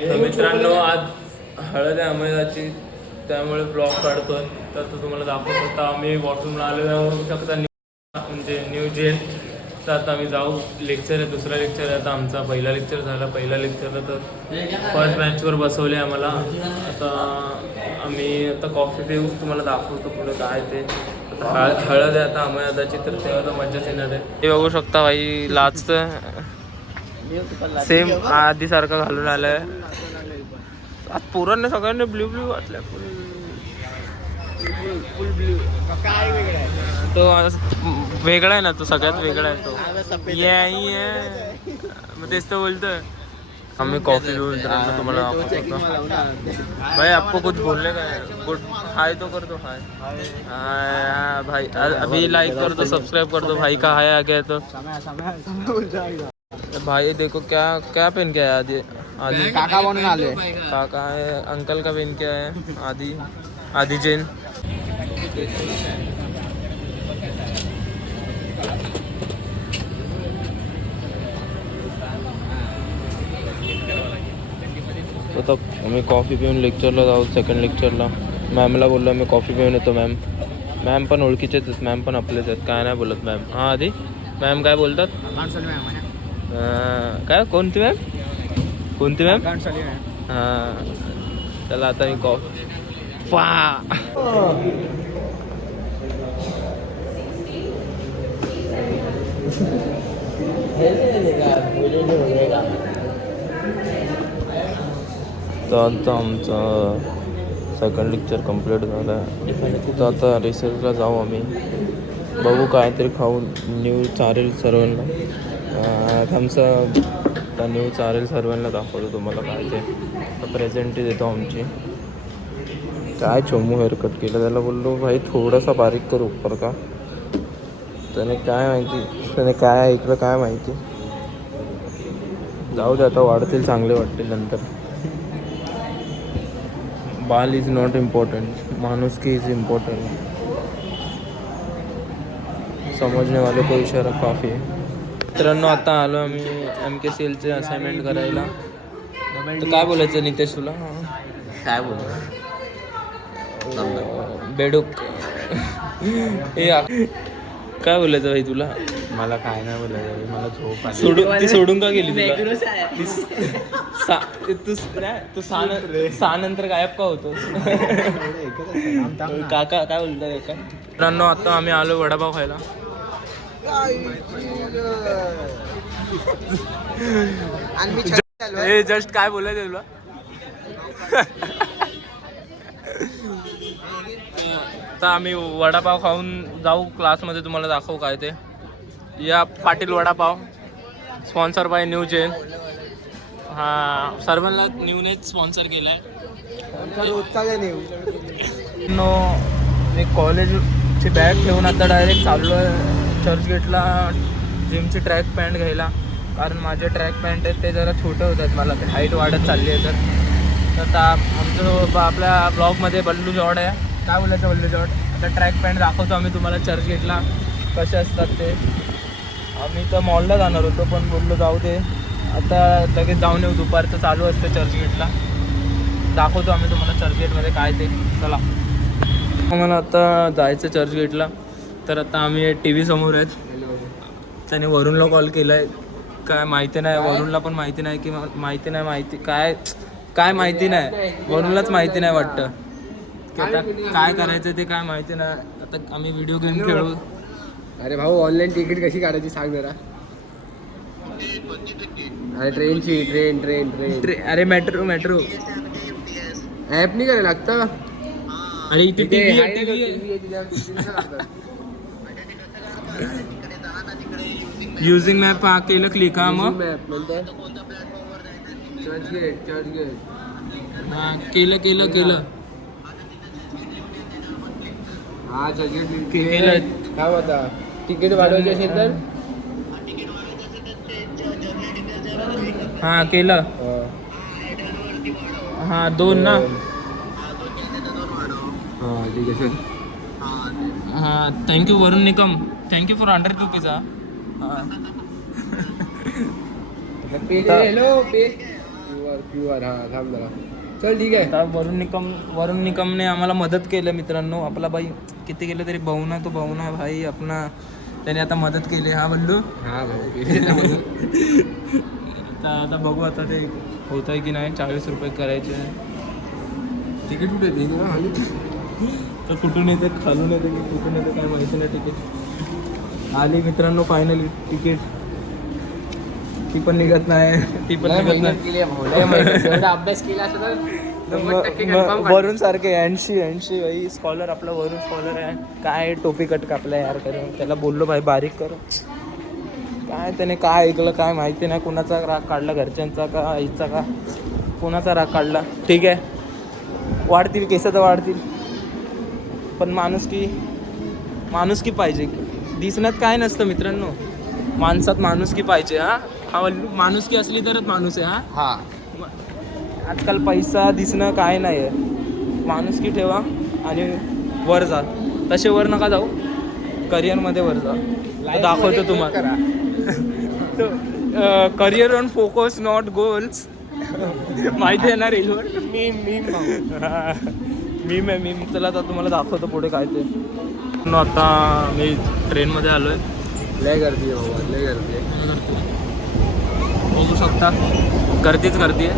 तर मित्रांनो आज हळद आहे अमेदाची, त्यामुळे ब्लॉग काढतोय. तर तो तुम्हाला दाखवू शकता. आम्ही वॉशरूमला आलेलो बघू शकता, म्हणजे न्यू जेन. तर आता आम्ही जाऊ. लेक्चर आहे, दुसरा लेक्चर आहे आता आमचा. पहिला लेक्चर झाला. पहिल्या लेक्चरला तर फर्स्ट बेंचवर बसवले आम्हाला. आता आम्ही आता कॉफी पिऊ, तुम्हाला दाखवतो पुढे काय ते. आता हळद आहे आता अमेदाची, तर तेव्हा तर मजाच येणार आहे. हे बघू शकता भाई, लाजतं सेम आधी सारखं घालून आलाय. आज पोरांना सगळ्यांनी ब्ल्यू ब्ल्यू वाटल्या. फुल ब्ल्यू. काय वेगळं आहे तो वेगळा आहे ना, तो सगळ्यात वेगळा आहे तो. मग तेच तो बोलतोय. हमें कॉफी पिऊ तुम्हाला भाई. आपको कुछ बोलने का है? गुड हाय तो कर दो. हाय हाय भाई, अभी लाइक कर दो, सब्सक्राइब कर दो. भाई का हाय आ गया तो भाई देखो क्या क्या पहन के आया आदि. आदि काका बनून आले. काका है, अंकल का पहन के आया आदि. आदि जैन. आता आम्ही कॉफी पिऊन लेक्चरला जाऊ. सेकंड लेक्चरला मॅमला बोललो मी कॉफी पिऊन येतो. मॅम पण ओळखीचेच आहेत. मॅम पण आपलेच आहेत. काय नाही बोलत मॅम. हां आधी मॅम काय बोलतात? काय कोणती मॅम? कोणती मॅम? हां चला आता मी कॉफी तर आता आमचं सेकंड लेक्चर कंप्लीट झालं आहे. तर आता रिसर्चला जाऊ आम्ही. बघू काहीतरी खाऊन न्यू चारेल सर्वांना. आमचा न्यू चारेल सर्वांना दाखवतो तुम्हाला काय ते. तर प्रेझेंटी देतो आमची. काय चोमू हेअरकट केलं त्याला. बोललो भाई थोडासा बारीक कर उपर का. त्याने काय माहिती, त्याने काय ऐकलं काय माहिती. जाऊ दे आता, वाढतील चांगले वाटतील नंतर. बाल इज नॉट इम्पॉर्टंट, माणुसकी इज इम्पॉर्टंट. समजने वाले को इशारा काफी है. मित्रांनो आता आलो आम्ही MKCLचे असाइनमेंट करायला. तर काय बोलायचं नितेश तुला? काय बोलतो बेडूक काय बोलायचं भाई तुला? मला काय नाही बोलायचं, मला झोप आली. ती सोडून का गेली तुला? तू सहा नंतर गायब का होतोस? काका काय बोलताय काय? मित्रांनो आता आम्ही आलो वडापाव खायला. जस्ट काय बोलायचं तुला? आता आम्ही वडापाव खाऊन जाऊ क्लासमध्ये. तुम्हाला दाखवू काय ते. या Patil vada pav sponsor by new gen. हां सर्वांना न्यूनेच स्पॉन्सर केला आहे. मी कॉलेजची बॅग ठेवून आता डायरेक्ट चाललो आहे चर्चगेटला जिमची ट्रॅक पॅन्ट घ्यायला. कारण माझे ट्रॅक पॅन्ट आहेत ते जरा छोटे होत आहेत. मला ते हाईट वाढत चालली आहे. तर आता आमचं आपल्या ब्लॉगमध्ये बल्लू जॉड आहे. काय बोलायचं बल्लू जॉड? आता ट्रॅक पॅन्ट दाखवतो आम्ही तुम्हाला चर्चगेटला कसे असतात ते. आम्ही तर मॉलला जाणार होतो पण बोललो जाऊ दे आता लगेच जाऊन येऊ. दुपारचं चालू असतं चर्चगेटला. दाखवतो आम्ही तुम्हाला चर्चगेटमध्ये काय ते. चला आम्हाला आता जायचं चर्चगेटला. तर आता आम्ही TV समोर आहेत. त्याने वरुणला कॉल केला आहे. काय माहिती नाही वरुणला पण माहिती नाही की माहिती काय माहिती नाही. वरुणलाच माहिती नाही वाटतं की आता काय करायचं ते काय माहिती नाही. आता आम्ही व्हिडिओ गेम खेळू. अरे भाऊ ऑनलाईन तिकीट कशी काढायची सांग जरा. अरे ट्रेनची ट्रेन अरे मेट्रो ॲप नाही करायला लागतं. अरे इथे TV आहे. युझिंग मॅप केलं क्लिक. हा मग मॅप नंतर चर्चगेट हां केलं हा चर्चगेट केलं. काय होता तिकीट वाढवायची असेल तर हां केलं. हां 2 ना. हां ठीक आहे सर. हां thank you Varun Nikam. Thank you for 100 rupees. हां पे. QR हा थांब जरा. चल ठीक आहे. आता वरुण निकमने आम्हाला मदत केली मित्रांनो. आपला बाई किती केलं तरी भाऊ तो भाऊ ना भाई आपला, त्याने आता मदत केली. हा बल्लू. हा भाऊ. आता बघू आता ते होत आहे की नाही. 40 रुपये करायचे. तिकीट कुठे येते? तर कुठून येते, खालून येते की कुठून येते काय माहिती नाही. तिकीट आली मित्रांनो फायनली तिकीट. ती पण निघत नाही. ती पण निघत नाही. अभ्यास केला असता तर वरून सारखे 80 भाई स्कॉलर. आपला वरून स्कॉलर आहे. काय टोपी कट कापला यार करून. त्याला बोललो भाई बारीक कर. काय त्याने काय ऐकलं काय माहिती नाही. कुणाचा राग काढला, घरच्यांचा का आईचा का कुणाचा राग काढला. ठीक आहे वाढतील केस तर वाढतील, पण माणुसकी पाहिजे. दिसण्यात काय नसतं मित्रांनो, माणसात माणुसकी पाहिजे. हा माणुसकी असली तरच माणूस आहे. हा आजकाल पैसा दिसणं काय नाही आहे. माणुसकी ठेवा आणि वर जा. तसे वर नका जाऊ, करिअरमध्ये वर जा. दाखवतो तुम्हाला. Career on focus not goals. माहिती आहे ना रीलवर. मी चला आता तुम्हाला दाखवतो पुढे काय ते. आता मी ट्रेनमध्ये आलोय. लय गर्दी आहे बाबा, लय गर्दी आहे. बघू शकता गर्दीच गर्दी आहे.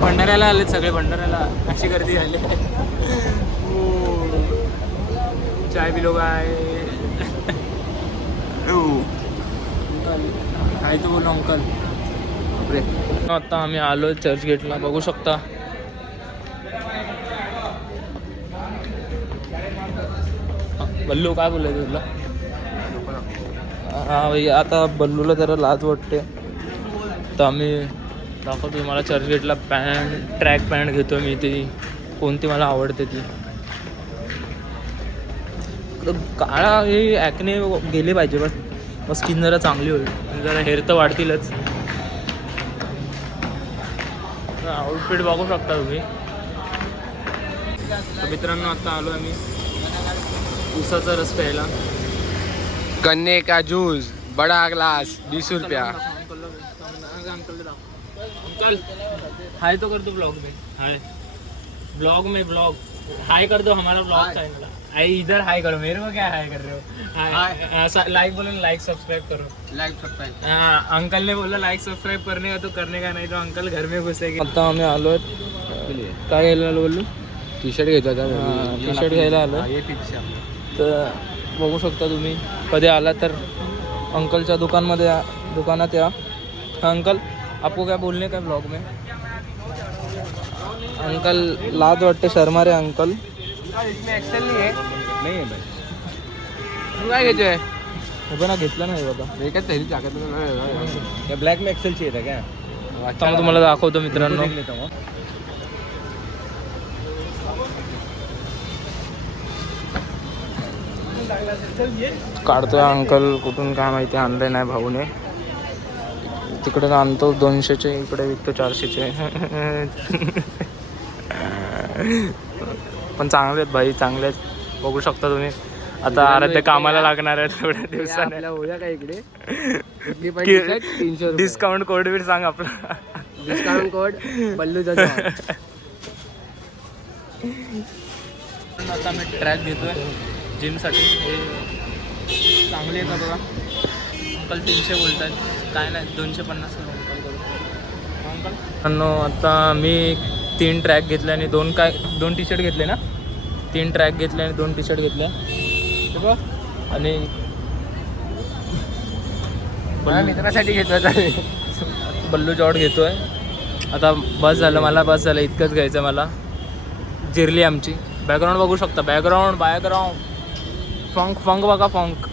भंडाऱ्याला आलेत सगळे. भंडाऱ्याला अशी गर्दी झाली. चाय भी लोग आए. काय तो बोलो अंकल. आता आम्ही आलो चर्चगेटला. बघू शकता बल्लू काय बोलायचं तुला. हा भाई आता बल्लूला जरा लाज वाटते. तर आम्ही दाखवतो तुम्हाला चर्चगेटला ट्रॅक पॅन्ट घेतो मी. ती कोणती मला आवडते ती. काळा हे ॲक्ने गेले पाहिजे बस स्किन जरा चांगली होईल. जरा हेअर तर वाढतीलच. आउटफिट बघू शकता तुम्ही. तर मित्रांनो आता आलो आम्ही ऊसाचा रस प्यायला. गन्ने का जूस बड़ा ग्लास 20 रुपया. अंकल हाय तो कर दो ब्लॉग में. ब्लॉग हाय कर दो हमारा ब्लॉग चैनल. इधर हाय करो. मेरे को क्या हाय कर रहे हो. लाइक बोलो ना, लाइक सब्सक्राइब करो. Like subscribe. अंकल ने बोला लाइक सब्सक्राइब करने का तो करने का, नहीं तो अंकल घर में घुसेगे. आता आम्ही आलो. काय घ्यायला बोललो. टी शर्ट घेतो टी शर्ट घ्यायला आलो. तर बघू शकता तुम्ही. कधी आला तर अंकलच्या दुकानात या. अंकल आपको क्या बोलने का ब्लॉग में. अंकल लाज वाटते, शर्मा रे अंकल. इसमें एक्सेल नहीं है. नहीं है भाई. तू काय घ्यायचंय. हे ना घेतलं नाही बाबा. एकच तरी टाकत. ब्लॅक में एक्सेल चाहिए था क्या. आता तुम्हाला दाखवतो मित्रांनो. काढतोय अंकल कुठून काय माहिती. आणले नाही भाऊने. तिकडे आणतो 200चे, इकडे विकतो 400चे. पण चांगले आहेत भाई, चांगले आहेत. बघू शकता तुम्ही. आता आराध्य कामाला लागणार आहे थोड्या दिवसाने. होऊया का इकडे. डिस्काउंट कोड बीड सांग आपला. डिस्काउंट कोड बल्लू जातो. आता मी ट्रॅक घेतोय जिमसाठी. हे चांगली आहे का बघा. अंकल 300 बोलत आहेत. काय नाही 250 अंकल. आता मी 3 ट्रॅक घेतले आणि 2 टी शर्ट घेतले ना. 3 ट्रॅक घेतले आणि 2 टी शर्ट घेतल्या. आणि मित्रासाठी घेतोय. बल्लू जॉर्ट घेतोय. आता बस झालं मला. बस झालं इतकंच घ्यायचं मला. जिरली आमची. बॅकग्राऊंड बघू शकता. बॅकग्राऊंड फंक बघा. फंक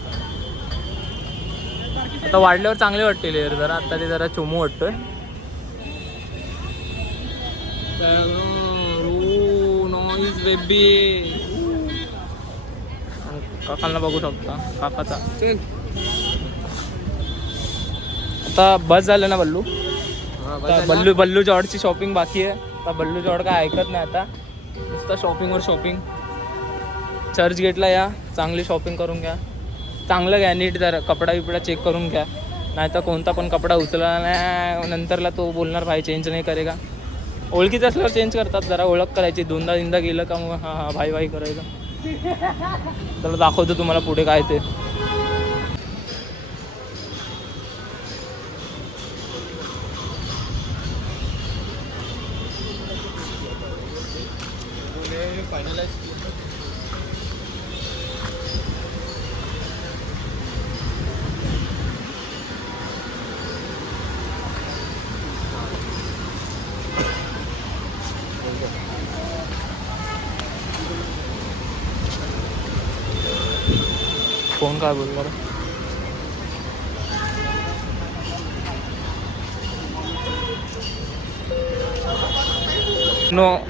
आता वाढल्यावर चांगले वाटतील यार जरा. आता ते जरा चोमू वाटतोय. Noise baby. काकांना बघू शकता. काकाचा आता बस झालं ना बल्लू. बल्लू जॉर्डची शॉपिंग बाकी आहे. आता बल्लू जॉर्ड काय ऐकत नाही. आता नुसतं शॉपिंगवर शॉपिंग. चर्चगेटला या, चांगली शॉपिंग करून घ्या. चांगलं घ्या, नीट जरा कपडा बिपडा चेक करून घ्या. नाही तर कोणता पण कपडा उचलला नाही नंतरला तो बोलणार भाई चेंज नाही करेगा. ओळखीचं असल्यावर चेंज करतात, जरा ओळख करायची, दोनदा तीनदा गेलं का मग हां हां भाई भाई करायचं. त्याला दाखवतो तुम्हाला पुढे काय ते. कोण काय बोलणार.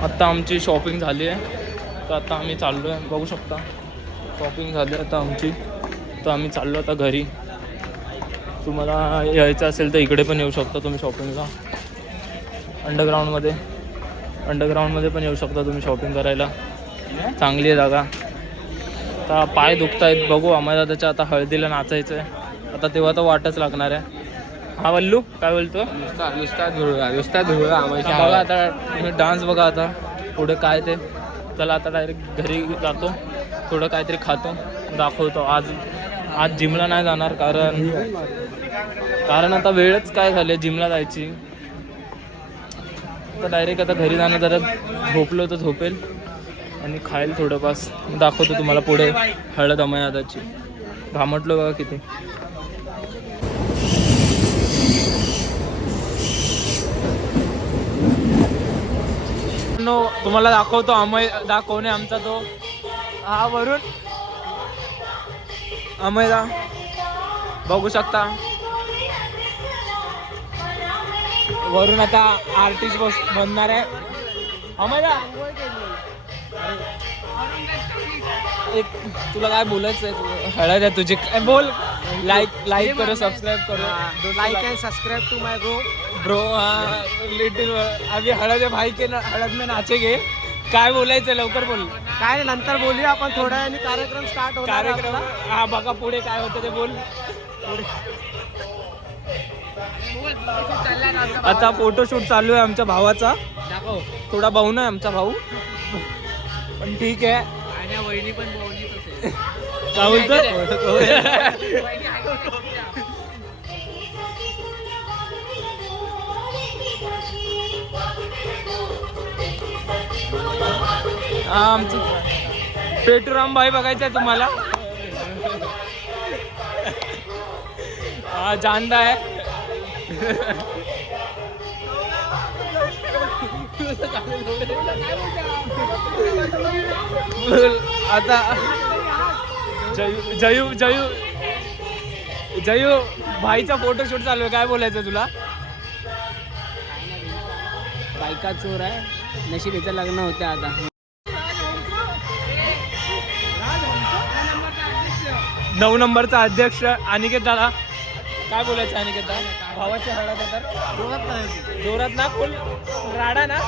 आत्ता आमची शॉपिंग झाली आहे, तर आता आम्ही चाललो आहे. बघू शकता शॉपिंग झाली आता आमची, तर आम्ही चाललो आता घरी. तुम्हाला यायचं असेल तर इकडे पण येऊ शकता तुम्ही शॉपिंगला. अंडरग्राऊंडमध्ये पण येऊ शकता तुम्ही शॉपिंग करायला. चांगली आहे जागा. आता पाय दुखत आहेत. बघू आम्हाला त्याच्या आता हळदीला नाचायचं आहे आता, तेव्हा तर वाटच लागणार आहे. हा वल्लू काय बोलतो. नुसता धुळा बघा आता तुम्ही डान्स बघा आता पुढे काय ते. चला आता डायरेक्ट घरी जातो, थोडं काहीतरी खातो, दाखवतो. आज जिमला नाही जाणार कारण आता वेळच काय झाली जिमला जायची. तर डायरेक्ट आता घरी जाणं, जरा झोपलो तर झोपेल आणि खायला थोडं बस. दाखवतो तुम्हाला पुढे हळद अमयादाची. घामटलो बघा किती. तुम्हाला दाखवतो अमयदा कोण आहे आमचा तो. हा वरून अमयदा बघू शकता. वरून आता आर्टिस्ट बनणार आहे अमयदा. एक तुला काय बोलायचं आहे, हळद आहे तुझी, काय बोल. लाईक करो, सबस्क्राईब करो, like and subscribe to my bro. Little अभी हळद है भाई के हळद में नाचेंगे. काय बोलायचं लवकर बोल. काय नंतर बोलूया आपण थोड्या वेळाने. कार्यक्रम स्टार्ट होणार आहे कार्यक्रम. आपला. हा बघा पुढे काय होतं ते बोल. आता फोटोशूट चालू आहे आमच्या भावाचा. थोडा भाऊ नाही आमचा भाऊ, पण ठीक आहे. वहिनी पण काय बोलतो. हा आमचं पेटूराम भाई बघायचं आहे तुम्हाला. हा जानदा आहे. आता जयू भाईचा फोटोशूट चालू आहे. काय बोलायचं तुला. बायका चोर आहे, नशीब याचं लग्न होते आता. 9 नंबरचा अध्यक्ष अनिकेत दादा. काय बोलायचं अनिकेत दादा. भावाच्या हळद तर जोरात ना, फुल राडा ना.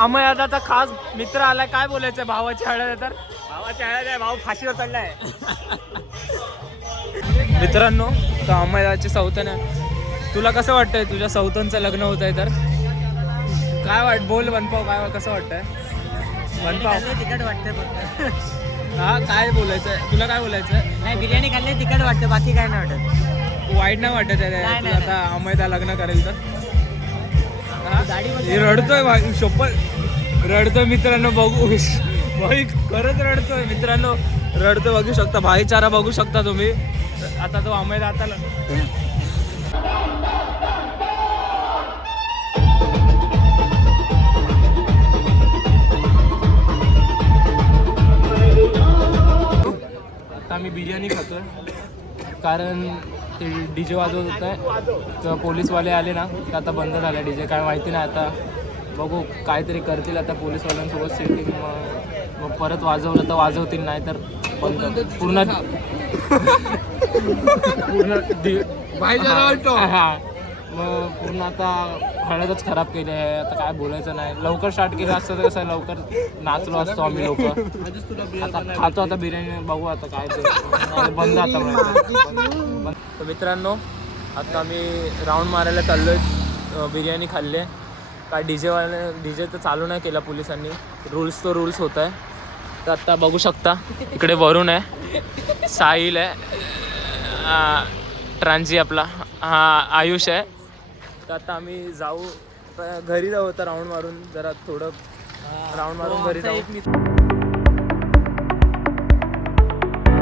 अमयादाचा खास मित्र आलाय. काय बोलायचं भावाची हळद आहे तर. भावाची हळद आहे, भाऊ फाशीवर चढलाय. मित्रांनो तर अमयादाची सौतन आहे. तुला कसं वाटतंय तुझ्या सौतनचं लग्न होत आहे तर. काय बोल वनपाव. काय कसं वाटतंय वनपाव. तिखट वाटतंय. हा काय बोलायचं तुला. काय बोलायचं. नाही बिर्याणी खाल्ली तिखट वाटतं, बाकी काय नाही वाटत. वाईट नाही वाटत आहे तुला आता अमयदा लग्न करेल तर. रडतोय भाई, शपथ रडतोय मित्रांनो. बघू भाई खरंच रडतोय मित्रांनो, रडतोय. बघू शकता भाईचारा बघू शकता तुम्ही. आता तो अमयदा आता आम्ही बिर्याणी खातोय कारण ते डीजे वाजवत होत आहे. तर पोलीसवाले आले ना, तर आता बंद झालं डीजे. काय माहिती नाही आता बघू काहीतरी करतील आता पोलीसवाल्यांसोबत सेटिंग. मग परत वाजवलं तर वाजवतील, नाही तर बंद पूर्ण मग पूर्ण आता हळदच खराब केली आहे. आता काय बोलायचं नाही. लवकर स्टार्ट केलं असतं तर कसं लवकर नाचलो असतो आम्ही लोक. आता खातो आता बिर्याणी, बघू आता काय ते बंद आता बंद. तर मित्रांनो आता आम्ही राऊंड मारायला चाललो आहे. बिर्याणी खाल्ली आहे. काय डीजे तर चालू नाही केला पोलिसांनी. रूल्स तो रूल्स होत आहे. तर आता बघू शकता इकडे वरुण आहे, साहिल आहे, ट्रान्झी आपला हा आयुष आहे. तर आता आम्ही जाऊ घरी जाऊ आता राऊंड मारून, जरा थोडं राऊंड मारून घरी जाऊ.